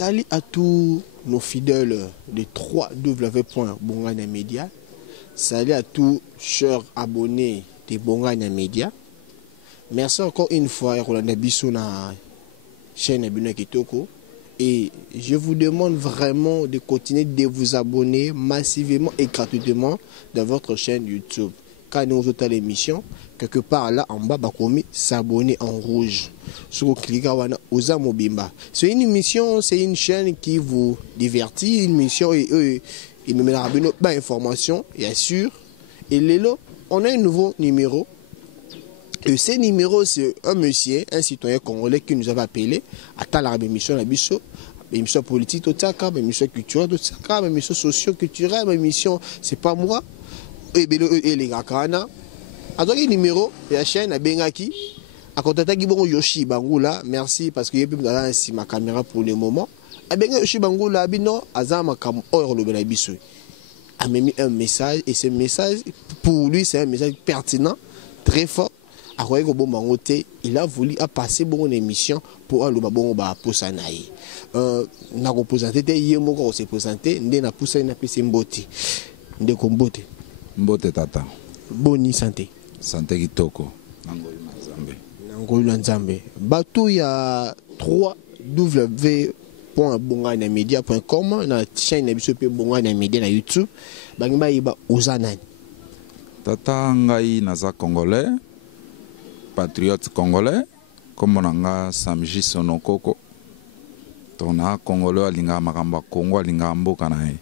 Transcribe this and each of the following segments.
Salut à tous nos fidèles de 3W.Bongana Media. Salut à tous chers abonnés de Bongana Media. Merci encore une fois Rolanda Bissou na chaîne Abino Kitoko. Et je vous demande vraiment de continuer de vous abonner massivement et gratuitement dans votre chaîne YouTube. Quand nous avons l'émission, quelque part là en bas, s'abonner en rouge. C'est une émission, c'est une chaîne qui vous divertit, une émission et me met la information, bien sûr. Et là, on a un nouveau numéro. Et ce numéro, c'est un monsieur, un citoyen congolais qui nous avait appelé à la émission la Bissau. Émission politique, émission culturelle, émission socio-culturelle, émission, c'est pas moi. Et les gars, à donc numéro, la chaîne à Bengaki, à contacter Yoshi Bangoula, merci parce que j'ai pu me donner ma caméra pour le moment. À Bengaki Yoshi Bangoula, Abino, Azama Kam Or le Benabisu a mis un message et ce message, pour lui, c'est un message pertinent, très fort. Il a voulu passer une émission pour un bon pour Sanaï. Na représenté Yemoko s'est présenté, n'a poussé une PC Mboti. Ndekombote. Mbote tata. Boni santé. Santé kitoko. Nangolu na Nzambe. Batou ya 3w.bonganamedia.com na chaîne ebiso pe Bongana Media na YouTube. Bangima yiba uzanani. Tata ngai naza congolais, patriote congolais, comme onanga Samji Sonokoko. Tona congolais alinga makamba Kongo alinga mboka na ye.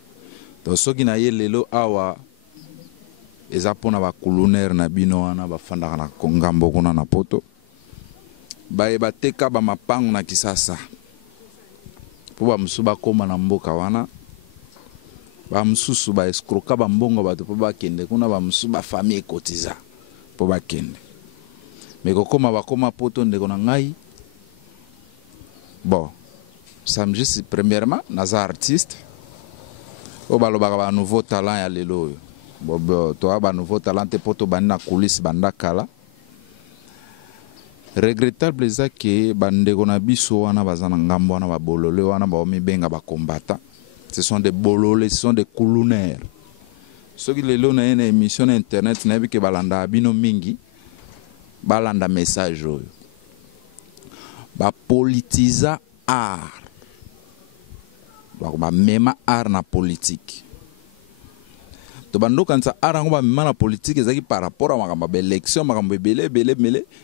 To soki na ye lelo awa eza pona ba colonaire na bino wana bafandaka na kongambo kuna na poto baye bateka ba mapangu na Kisasa po ba musuba koma na mboka wana ba mususu ba escroka ba mbongo bato po bakende kuna ba musuba famille kotiza po bakende meko koma bakoma poto ndeko na ngai bon samedi premièrement naza artiste o balobaka ba nouveau talent ya lelo bobo to ba nouveau talent te poto banina coulisse bandakala regrettable eza ke bandeko na biso wana bazana ngambo wana ba bolole wana ba mibenga ba combattant ce sont des bololés, ce sont des colonaires. Ceux qui lelo na une émission internet na bi ke balanda bino mingi balanda message oyo ba politisa art ba mema art na politique. To bando kansa arango ba mema na politique ezaki par rapport à makambo élection makambo belé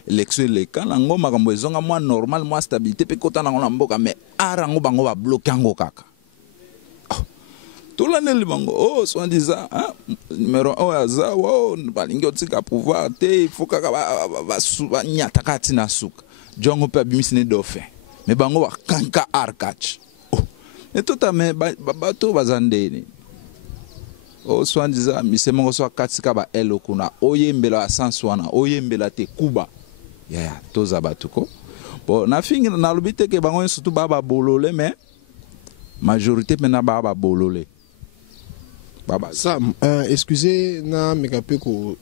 élection le kana ngo makambo ezonga moi normal moi stabilité pe kota na ngona mboka mais arango bango ba bloquer ngo kaka. Tout l'année bango oh soit disant numéro 1 aza oh balingi otika pouvoir te il faut kaka ba nyata kati na suka jongo pe bimisine dauphin mais bango ba kanka arcatch. Et tout à fait, bateau bazandeni. O soit disant, mi se mongo soit katika ba elo kuna. Oyembela asanswana, oyembela te kuba. Ya, toza batuko. Bon, na fingi na lobite ke bango surtout baba bolole, mais majorité mena baba bolole. Baba. Sam, excusez na mekape ko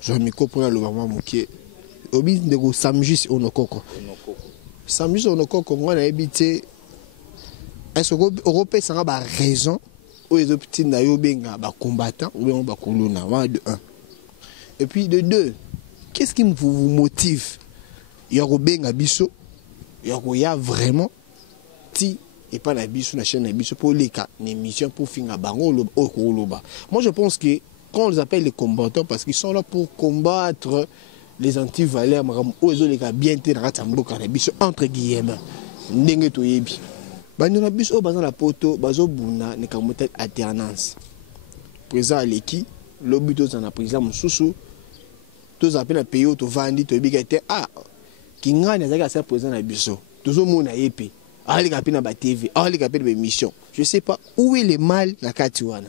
Jean-Miko pour le moment moké. Obi ndeko Samjis Onokoko. Samjis Onokoko ngwana ebité. Est-ce que l'Europe sera la raison où les petits nayobenga ba combattants ou bien ba colonna de 1. Et puis de 2, qu'est-ce qui vous motive? Yobenga biso, yoya vraiment ti et pas la biso na chaîne biso pour les cas émission pour finir bango okoloba. Moi je pense que quand on les appelle les combattants parce qu'ils sont là pour combattre les anti-valeurs ou les gars bien te ratamboka na biso entre guillemets ndenge to yebi. Bandona biso bazana la poto bazo buna ne kamotel alternance. Président Aleki, lobi to zana président mususu to zapé na pays to vandi to bigate ki ngani azaka sa président na biso. Tozo mona yepe. Ali kapina ba TV, ali kapina ba émission. Je sais pas où est le mal na kati wana.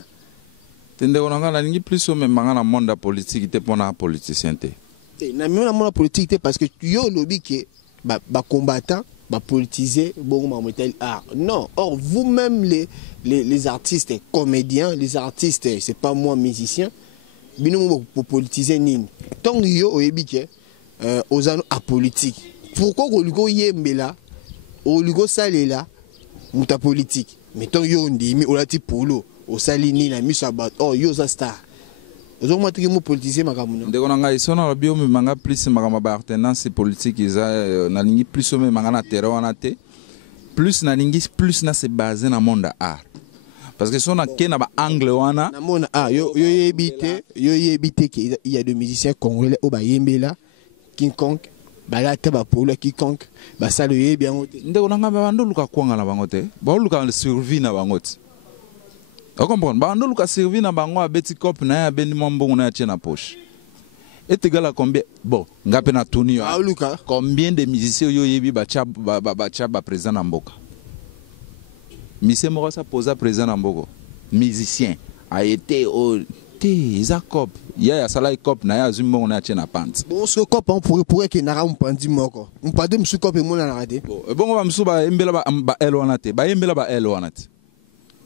Tende onanga na ningi plus o memanga na monde politique te pona politicien te. Na mi na monde politique te parce que yo lobi ke ba combattant politiser bon art. Non, or vous-même les artistes comédiens, les artistes, c'est pas moi musicien, bino pour politiser nini. Tant yo oebike aux apolitique. Pourquoi Olugo yembela, Olugo salela, muta politique mettons yo ndimi olati polo osalini na miso abat oh yo za star ozo matiki mo politicien makamuna ndeko na ngai sona la bio me manga plus makama ba alternance politique iza na lingi plus me manga na terrain wana te plus na lingi plus na se basé na monde art parce que sona kena ba angle wana na monde yo yebite qu'il y a des musiciens congolais au bayembela King Kong bala te ba polo quiconque ba salo ye bien ndeko na ngai ba ndoluka kwanga na bango te ba luka survie na bango te. Vous comprenez? Bando luka servi na bango a beti cop na ya bendi mbongo na ya na poche. Et égal à combien? Bon, ngape na tuni yo. Combien de musiciens yo yebi ba présent na mboka? Musicien moko sa posa présent na mboka. Musicien a été au za cop. Ya sala cop na ya zumbongo na ya na pant. Bon ce cop on pourrait que na ra mpandi moko. Mpade msu cop e mona na rate. Bon ba msu ba embela ba elwana te. Ba embela ba elwana te.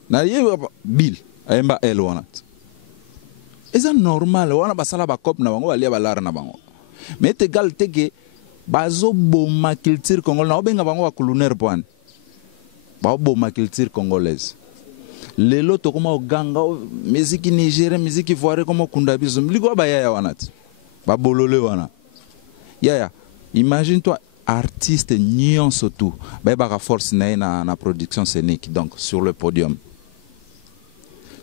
Na ye bill ayemba el wanat eza normal wana basala ba cop na bango balia balara na bango mais tegal teke bazo boma culture congolaise na obenga bango ba colonel point ba boma culture congolaise lelo to koma oganga musique nigérien musique ivoirien koma kunda biso mliko ba ya wanat ba bolole wana ya imagine toi artiste nyonso tout ba force na production scénique donc sur le podium.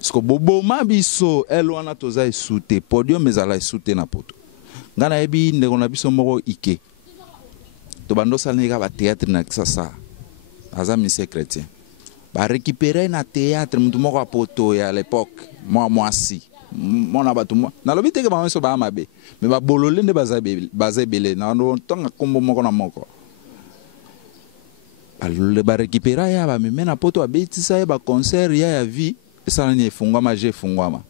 Parce que bobo mabiso elwana toza esute podium ezala esute na poto ngana ebi ndeko na biso moko ike to bando salnika ba théâtre na kisasa aza mise chrétien ba récupérer na théâtre mutu moko a poto ya l'époque moi si mona batu na lobi teke ba so ba mabe mais ba bolole nde baza belé na ndo tonga kombo moko na moko alors ba récupérer ya ba mena poto abetisa ya ba concert ya vie ça ni fungwama je fungwama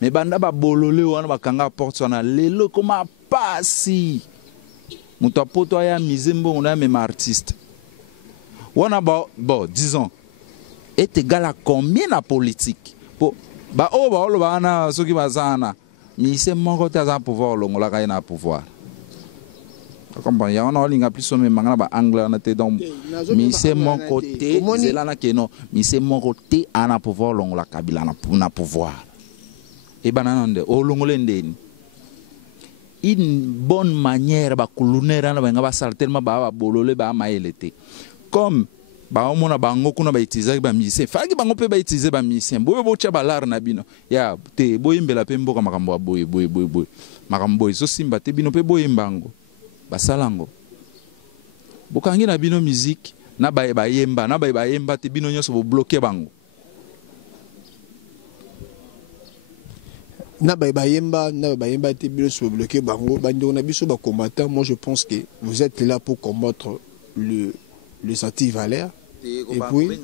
mais banda ba bolole wana bakanga porte wana lelo koma pasi muto apoto ya mizembo on a même artiste wana bon disons est égal à combien na politique po ba o ba lo bana soki bazana mi se moko taza pouvoir longola ka na pouvoir comme ya on a linga plus sommet mangana ba angle na te donc mi c'est mon côté c'est là que non mi c'est mon côté ana pouvoir longola kabila na pouvoir et banana o longole ndeni une bonne manière ba kulunera na ba sal tellement ba bolole ba maelete comme ba omona bango kuna ba utiliser ba musicien faki bango pe ba utiliser ba musicien boye bo tcha balar na bino ya te boyimbela pe mboka makambo boye makambo zo simba te bino pe boyimbango basalango bokangi na bino musique na bayemba te bino nyoso bo bloquer bango na bayemba te bino so bloquer bango bando na biso ba combattant. Moi je pense que vous êtes là pour combattre le Santi Valère et puis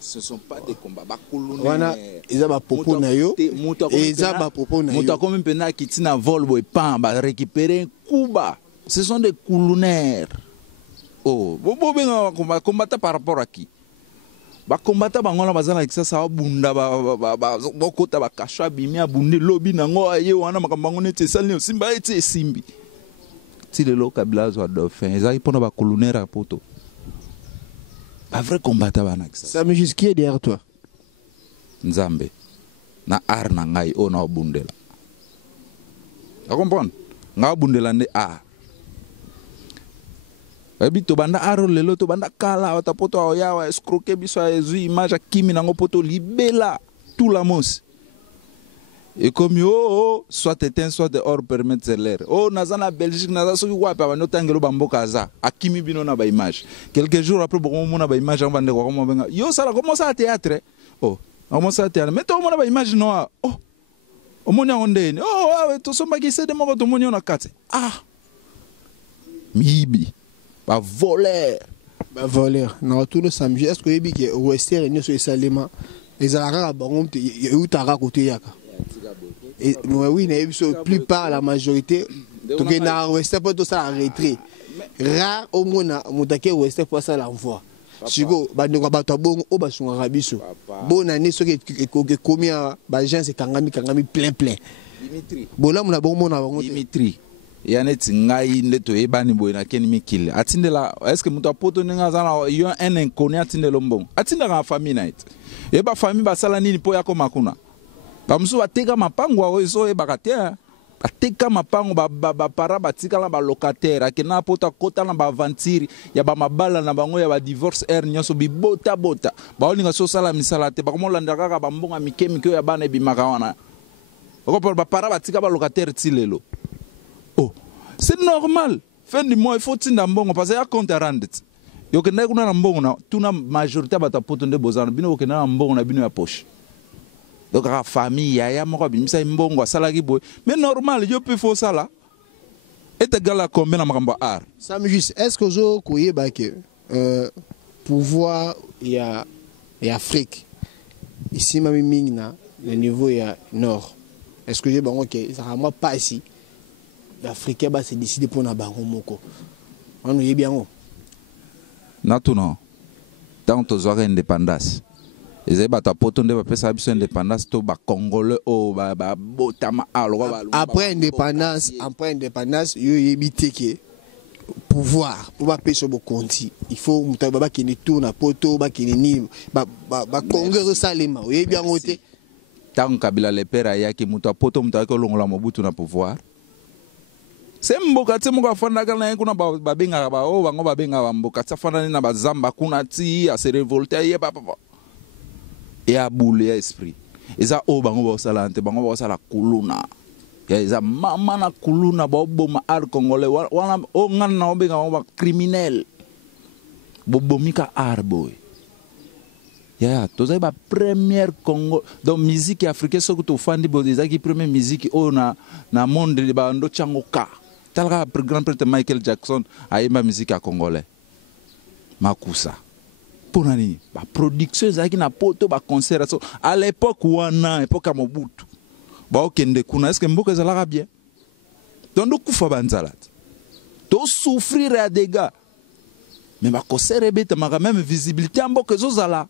ce sont pas des combats ba colonnaires wana eza ba popo na yo eza ba popo na yo muta comme pena kitina vol boy pan ba récupérer kuba ce sont des colonnaires oh bobo benga combattre par rapport à qui ba combattre bango na bazana kisasa bunda ba kota ba kasha bimia bunde lobi nango aye wana makambango nete sali simba ete simbi ti le kabila zo dauphin ezali pona ba colonnaire a poto pas vrai combattant banax ça me juste qui est derrière toi nzambe na ar na ngai ona bundela a comprendre nga bundela nde ar ebito banda aro lelo to banda kala wata poto ya wa escroquer biso ezu image kimi nango poto libela tout la mos et comme yo soit éteint soit hors permettre l'air oh nazana Belgique naza soki kwa pa bano tangelo bamboka za akimi bino na ba image quelques jours après bon mona ba image en bande ko mo benga yo sala comment ça théâtre oh comment ça théâtre mais to mona ba image no oh omoni ondeni oh to somba ki se de moko to moni on a kate mibi ba voleur na tout le samedi est-ce que yebi ke western ni so salema les alara bango te utara côté yaka et oui na yebi plupart la majorité to ke na western pour tout ça retrait rare au mona mutake western pour ça l'envoi siko bandeko bato bongo o basunga biso bona ne soki ke komia ba gens kangami plein Dimitri bona mona bongo mona bango Dimitri ya neti ngai nde toyebani boye na keni mikili atindela est-ce que mutu apoto ninga zana yo un inconnu atindela mbongo atindaka na famille na ete yeba famille basala nini po yako makuna bamusu bateka mapango oyo so yebaka te bateka mapango bapara batikala balocataire akena poto akota na bavantiri ya bamabala na bango ya badivorce air nyonso bibota baolinga so sala misala te bakomolanda kaka bambonga mike oyo ya bana ebimaka wana okopo bapara batika balocataire ti lelo. Oh, c'est normal. Fin du mois, il faut tinda mbongo parce que ya compte rendre. Yo kenda kuna na mbongo na tuna majorité bata potonde bozana bino kenda na mbongo na bino ya poche. Donc la famille ya moko bimisa mbongo salaki boy. Mais normal, yo peut faut ça là. Et égal à combien na makambo art. Ça me juste est-ce que zo koyeba ke pouvoir ya Afrique ici mami mingna le niveau ya nord. Est-ce que j'ai bango ke ça moi pas ici. L'Africain va se décider pour na bango moko. On est bien haut. Natuna. Tant aux oreilles indépendance. Et bata poto nde ba pesa biso indépendance to ba congolais o ba botama alors après indépendance yo yebite ke pouvoir pour ba pesa bo konti il faut muta ba ki ni tourna poto ba ki ni ba congrès salema o yebi bien ote tant Kabila le père ya ki muta poto muta ko longola mobutu na pouvoir. C'est mboka te moko afanda kana yen kuna babenga ba o bango babenga ba mboka tsafanda na bazamba kuna ti a se révolter ye papa et a boule ya esprit eza o bango ba salante bango ba sala kuluna ya eza mama na kuluna ba boma ar congolais wana o ngana na obenga ba criminel bobomika ar boy ya toza ba première Congo donc musique africaine soko to fandi bo eza ki première musique o na monde ba ndo changoka talga grand prêtre Michael Jackson aimba musique à congolais makusa pour nani ba production zaki na poto ba concert à l'époque wana époque à Mobutu ba okende kuna est-ce que mboka ezalaka bien donc do kufa banzala to souffrir à dégâts mais ba concert ebeta maka même visibilité mboka ezozala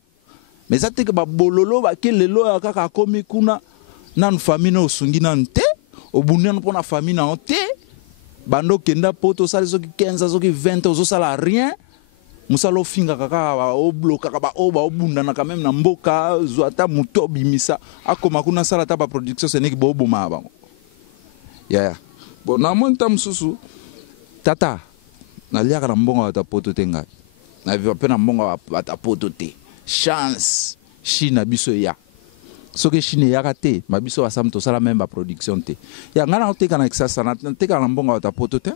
mais ça te que ba bololo ba kelelo ya kaka komi kuna nan famille no sungi nan te obunia pour na famille na te bando kenda poto sala soki 15 soki 20 ozo sala rien musalo finga kaka ba obloka kaka ba oba obunda na quand même na mboka zwata muto bimisa akoma kuna sala ta ba production seneki bo boma bango ya bon na monta mususu tata na liaka na mbongo ta poto tenga na viva pe na mbongo ta poto te chance china biso ya soki chine yaka te mabiso asam to sala même ba production te ya ngana oteka na exasa na teka na mbongo ta poto te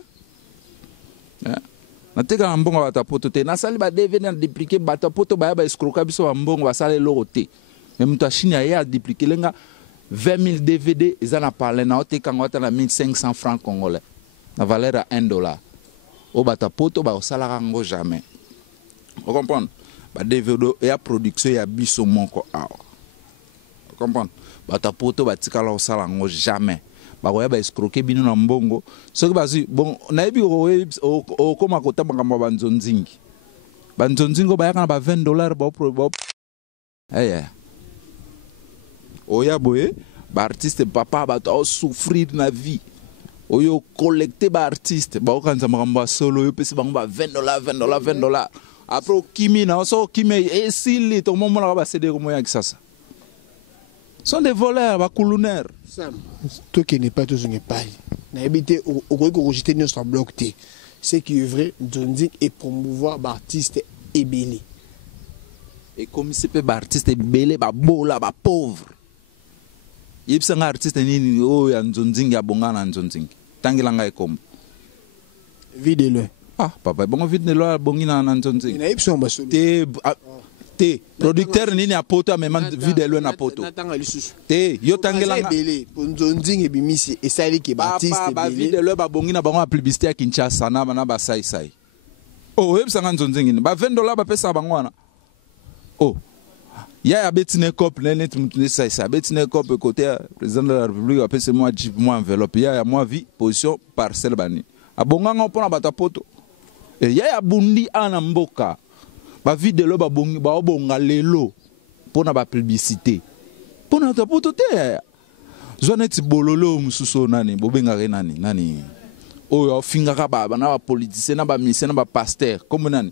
na teka na mbongo ta poto te na sali ba DVD na dupliquer ba ta poto ba escroquer biso ba mbongo ba sala loro te même to chine ya dupliquer lenga 20 000 DVD eza na parler na oteka ngota na 1500 francs congolais na valeur à $1 o ba ta poto ba sala rango jamais vous comprenez ba DVD ya production ya biso moko awa comprendre bata poto batikala osala ngo jamais bakoya ba escroquer bino na mbongo soki bazi bon nayebi o koma kota makamba banzonzingi bayaka na ba $20 ba oya boye ba artiste papa bato souffrir na vie oyo collecter ba artiste ba okanza makamba solo yo pesi bango ba $20 après kimi na so kimi esili to momona ba céder ko moya kisasa sont des voleurs, des coulunaires. Toi qui n'es pas tous une paille. N'habitez au rejeter notre bloc T. Ce qui est vrai, Nzonzing et promouvoir l'artiste ébélé. Et comme c'est pas artiste ébélé, ba bola, ba pauvre. Il y a un artiste ni oh ya Nzonzing ya bonga na Nzonzing. Tangilanga e comme. Vide-le. Ah papa, bon vide-le bongi na Nzonzing. Il y a une son basso. Te producteur nini a poto mais man vidéo na poto te yo tangela belé Nzonzing e bimisi e sali ke artiste ba vidéo ba bongi na bango publicité ya Kinshasa na bana ba sai oh yebisa Nzonzing ni ba $20 ba pesa bango wana oh ya betine cop net mutune sai betine cop côté président de la République a pesa moi jeep moi enveloppe ya moi vie position parcelle bani abonga ngopona bata poto e ya bundi ana mboka ba vidéo ba bongi ba bonga lelo pona ba publicité pona ta poto te zoneti bololo mususo nani bobenga nani oyo fingaka ba na ba politicien na ba ministre na ba pasteur comme nani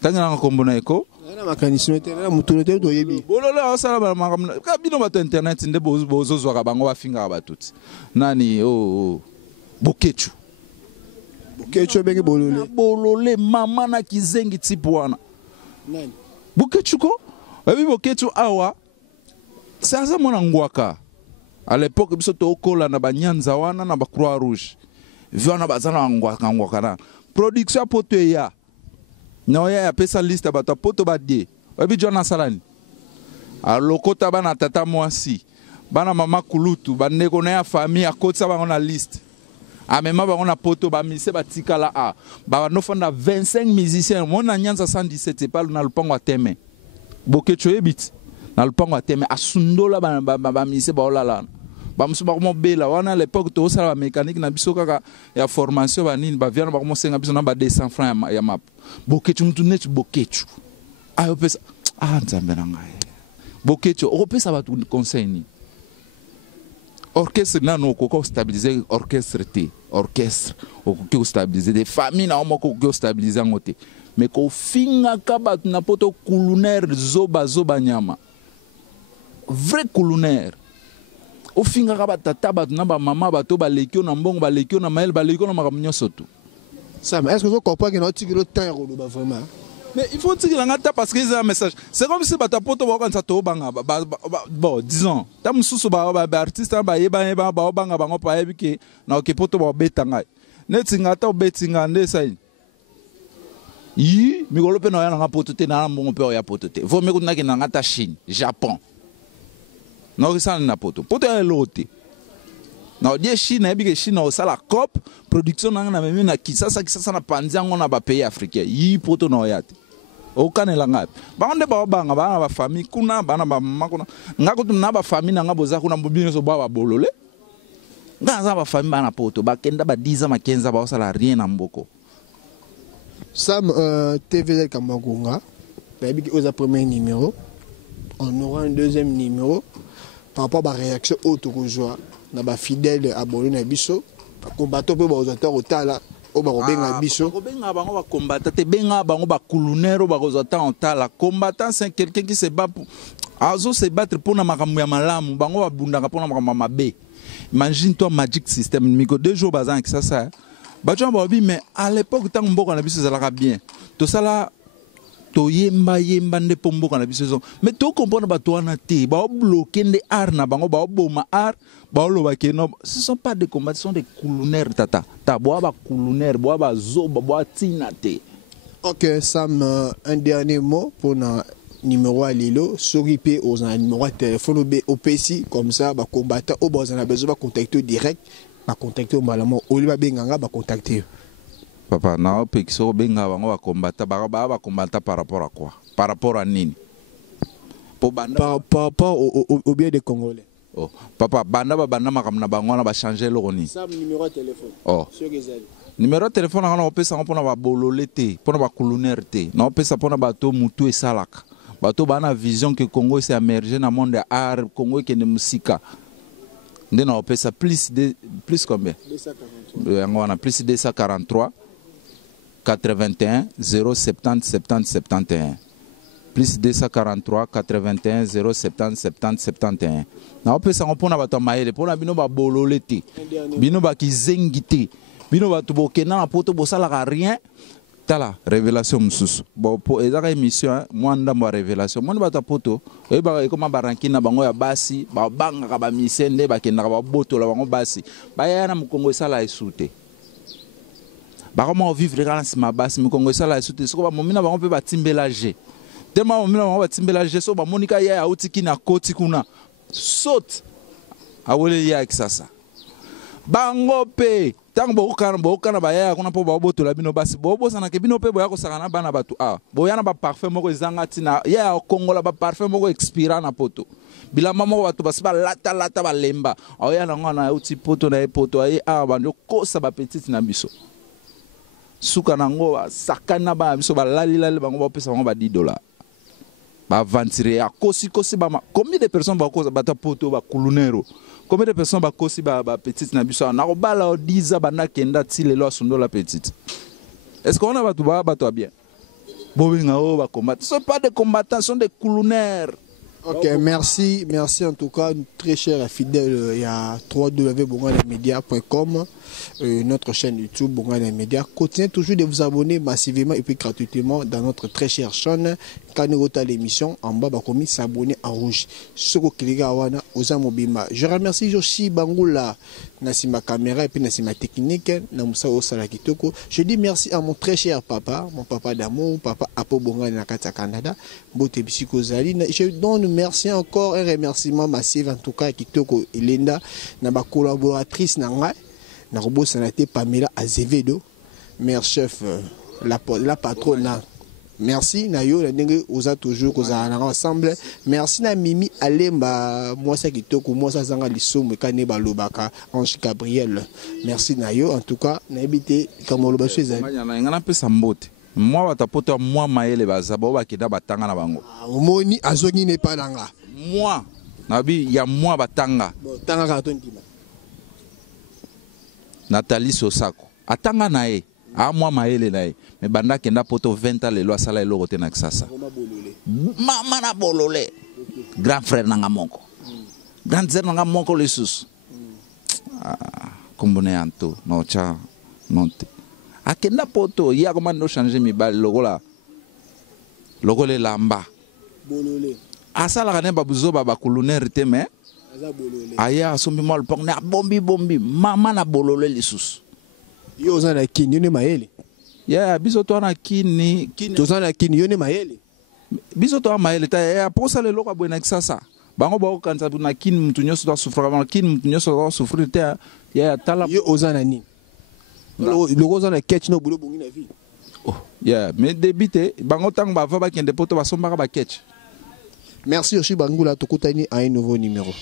tanga na kombo na eko na makanisme te na mutu te to yebi bololo asala ba makamna ka bino ba to internet nde bozozwa ka bango ba fingaka ba tuti nani Bokechu benge bolole mama na kizengi tipu wana nani Bokechu ko ebi Bokechu awa sasa mwana ngwaka à l'époque biso to kola na ba nyanza wana na ba Croix Rouge viona bazana ngwaka na production poto ya no ya pesa liste ba poto ba die ebi jona salani a lokota bana tata mwasi bana mama kulutu bandeko na ya famille akotsa bango na liste amema bango na poto ba mise batikala a ba no fonda 25 musiciens mona nyanza 117 pas na lupango ateme Bokechu ebit na lupango ateme asundola ba mise ba olala ba musu ba mo bela wana à l'époque to sala ba mécanique na biso kaka ya formation ba nini ba viana ba mo senga biso na ba 200 francs ya map Bokechu mtu net Bokechu ayo pesa nzambe na ngai Bokechu o pesa ba tu conseil ni orchestre nano koko stabiliser orchestre te orchestre okoko stabiliser des familles na mo koko stabiliser ngote mais ko finga ka na poto culunaire zoba nyama vrai culunaire o finga ka tata na ba mama bato ba lekio na mbongo ba lekio na mael ba lekio na makamnyo soto ça mais est-ce que vous comprenez que notre tigre temps ya vraiment mais il faut dire ngata parce que c'est un message c'est comme si bata poto ba kanza to banga bon disons ta mususu ba artiste ba yeba ba banga bango pa ebike na ke poto ba betanga neti ngata obetinga ndesa yi mikolo pe na ya na poto te na mbongo pe ya poto te vo meko na ke na ngata Chine Japon na risana na poto ya lote na odie Chine na ebike Chine o sala cop production na memi na kisasa na panzi ngo na ba pays africain yi poto na oyate okanela ngapi bango ba banga bana ba famille kuna bana ba mama kuna ngako na ba famille na ngaboza kuna mbobino so ba bolole ngaza ba famille bana poto ba kenda ba 10 ans ma 15 ans ba sala rien na mboko Sam TVZ Kamagunga babiki oza premier numéro on aura un deuxième numéro par rapport à la réaction autour na ba fidèle abonné na biso ba combattant pe ba ozateur otala o ba robenga biso robenga bango ba combattant te benga bango ba kulunero ba ozateur otala combattant c'est quelqu'un qui se bat azo se battre pour na makambo ya malamu bango ba bundanga pour na makambo mabe imagine toi Magic System miko 2 jours bazan que ça ba tu ba bi mais à l'époque tant mboko na biso zalaka bien to sala to yemba nde pombo kana biso mais to comprendre ba to na te ba bloquer nde art na bango ba boma art ba loba ke no ce sont pas des combats ce sont des culunaires tata ta boa ba culunaire boa ba zoba boa tina te. OK Sam un dernier mot pour na numéro à Lilo soripe aux numéro de téléphone au PC comme ça ba combattant au besoin ba contacter direct ba contacter au malamo au liba benganga ba contacter papa na opekiso benga bango ba combattre ba combattre par rapport à quoi par rapport à nini par rapport au bien des Congolais. Oh papa banda makamna bango na ba changer le roni ça numéro de téléphone sur Gezali numéro de téléphone na opesa mpona ba bololete mpona ba culunaire te na opesa mpona bato mutu esalaka bato bana vision que Congo s'est émergé dans monde art Congo qui est musika nde na opesa plus combien 243 plus 243 81 070 70 71 plus 243 81 070 70 71 na opesa mpona bato maele mpona bino ba bololete bino ba kizengi te bino ba tubokena na poto bosalaka rien tala révélation mususu bon pour ezaka émission moi ndambo révélation moi bato poto e ba ekoma barankina bango ya basi ba banga ba misende ba kendaka ba botola bango basi ba yana mukongo sala esute ba comment vivre dans ma basi mukongo sala esute siko ba momina bango pe ba timbelaje tellement momina bango ba timbelaje so ba monika ya outiki na koti kuna saute awele ya kisasa bango pe tango bokana ba ya kuna po ba botola bino basi bobosana ke bino pe boya ko sakana bana batu boyana ba parfum moko ezanga tina ya kongola ba parfum moko expira na poto bilamba moko batu basi ba lata ba lemba oyana ngana uti poto na poto ai bando kosa ba petite na biso suka nango sakana ba biso ba lali bango ba pesa bango ba $10 ba ventire ya kosi ba combien de personnes ba kosa bata poto ba kulunero Combien de personnes bakosi ba petite na biso na robala 10 ans bana kenda ti lelo asundo la petite. Est-ce qu'on a bato bien? Bobinga o ba combattre. Ce sont pas des combattants, ce sont des colonels. Ok, merci en tout cas, très cher et fidèle. Il y a www.bonganemedia.com, notre chaîne YouTube Bongane Media. Continuez toujours de vous abonner massivement et puis gratuitement dans notre très chère chaîne. Quand nous avons l'émission, en bas, vous pouvez s'abonner en rouge. Je remercie Joshi Bangoula, Nassima caméra et puis Nassima technique, Namusa Osala Kitoko. Je dis merci à mon très cher papa, mon papa d'amour, papa Apo Bongane Nakata Canada, Bote Psychozali. Je donne merci encore, un remerciement massif en tout cas à Kitoko Elenda, ma collaboratrice Nanga, Narobo Sanate Pamela Azevedo, mère chef, la patronne. Merci Nayo, la dengue osa toujours qu'on a ensemble. Merci na Mimi Alemba, moi ça Kitoko, moi ça zanga lissoum Kaneba Lobaka, Ange Gabriel. Merci Nayo, en tout cas, n'habité comme on le bâche chez moi watapoto moi maele bazabo bakida batanga na bango. Moni azongi n'est pas langa. Moi nabi ya moi batanga. Tanga carton kima. Nathalie Sosako. Atanga nae. A moi maele nae. Mais banda kenda poto 20 ans le loi sala elo rote na kisasa. Mama na bolole. Grand frère nanga moko. Grand sœur nanga moko le sus. Kombone anto no cha monte. Akenda poto ya comment no changer mi bal logola logole lamba bolole asala kana babuzo ba colonel te mais aza bolole aya sombi mal pok na bombi mama na bolole lisusu yo za na kini ne maele ya biso to na kini to za na kini yo ne maele biso to maele ta ya posa le lokwa bwena kisasa bango ba kanza na kini mtu nyoso to souffrir ba kini mtu nyoso to souffrir te ya tala yo ozana ni le rose na catch no boulot bongi na vie. Oh, yeah, mais débité, bango tang ba va ba kende poto ba somba ba catch. Merci Yoshi Bangula, tokutani à un nouveau numéro.